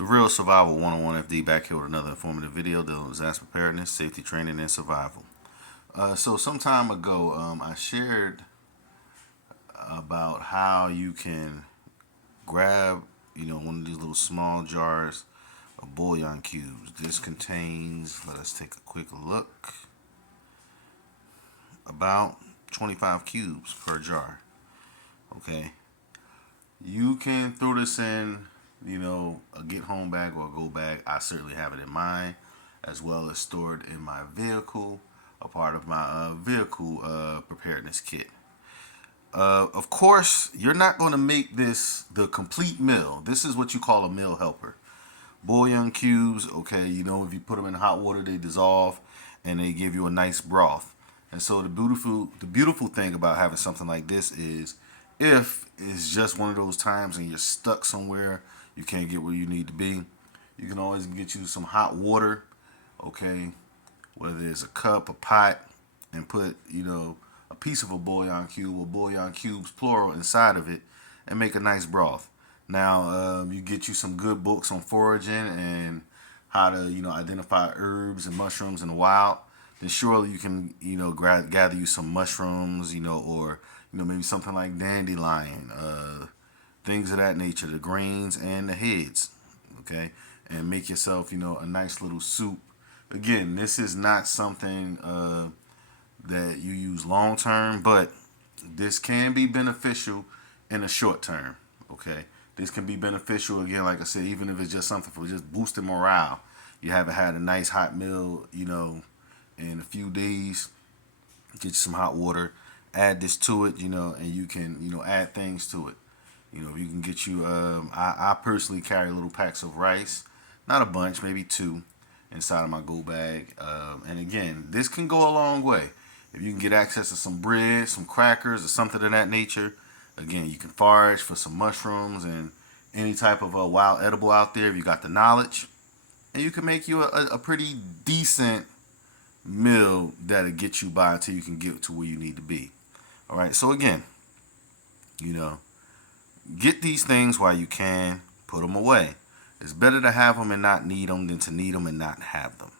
The Real Survival 101 FD back here with another informative video dealing with disaster preparedness, safety training, and survival. So some time ago, I shared about how you can grab, one of these little small jars of bouillon cubes. This contains, let us take a quick look, about 25 cubes per jar. Okay, you can throw this in, a get home bag or a go bag. I certainly have it in mine, as well as stored in my vehicle, a part of my vehicle preparedness kit. Of course, you're not going to make this the complete meal. This is what you call a meal helper. Bouillon cubes, okay, if you put them in hot water, they dissolve and they give you a nice broth. And so the beautiful thing about having something like this is, if it's just one of those times and you're stuck somewhere, you can't get where you need to be, you can always get you some hot water, okay, whether it's a cup, a pot, and put, a piece of a bouillon cube or bouillon cubes plural inside of it and make a nice broth. Now, you get you some good books on foraging and how to, identify herbs and mushrooms in the wild. Then surely you can, gather you some mushrooms, or, maybe something like dandelion, things of that nature, the grains and the heads, okay, and make yourself, a nice little soup. Again, this is not something that you use long term, but this can be beneficial in the short term, okay. This can be beneficial, again, like I said, even if it's just something for just boosting morale. You haven't had a nice hot meal, in a few days. Get you some hot water, add this to it, and you can, add things to it. You can get you, I personally carry little packs of rice, not a bunch, maybe 2 inside of my go bag. And again, this can go a long way. If you can get access to some bread, some crackers, or something of that nature, again, you can forage for some mushrooms and any type of wild edible out there if you got the knowledge. And you can make you a pretty decent meal that'll get you by until you can get to where you need to be. All right, so again, get these things while you can, put them away. It's better to have them and not need them than to need them and not have them.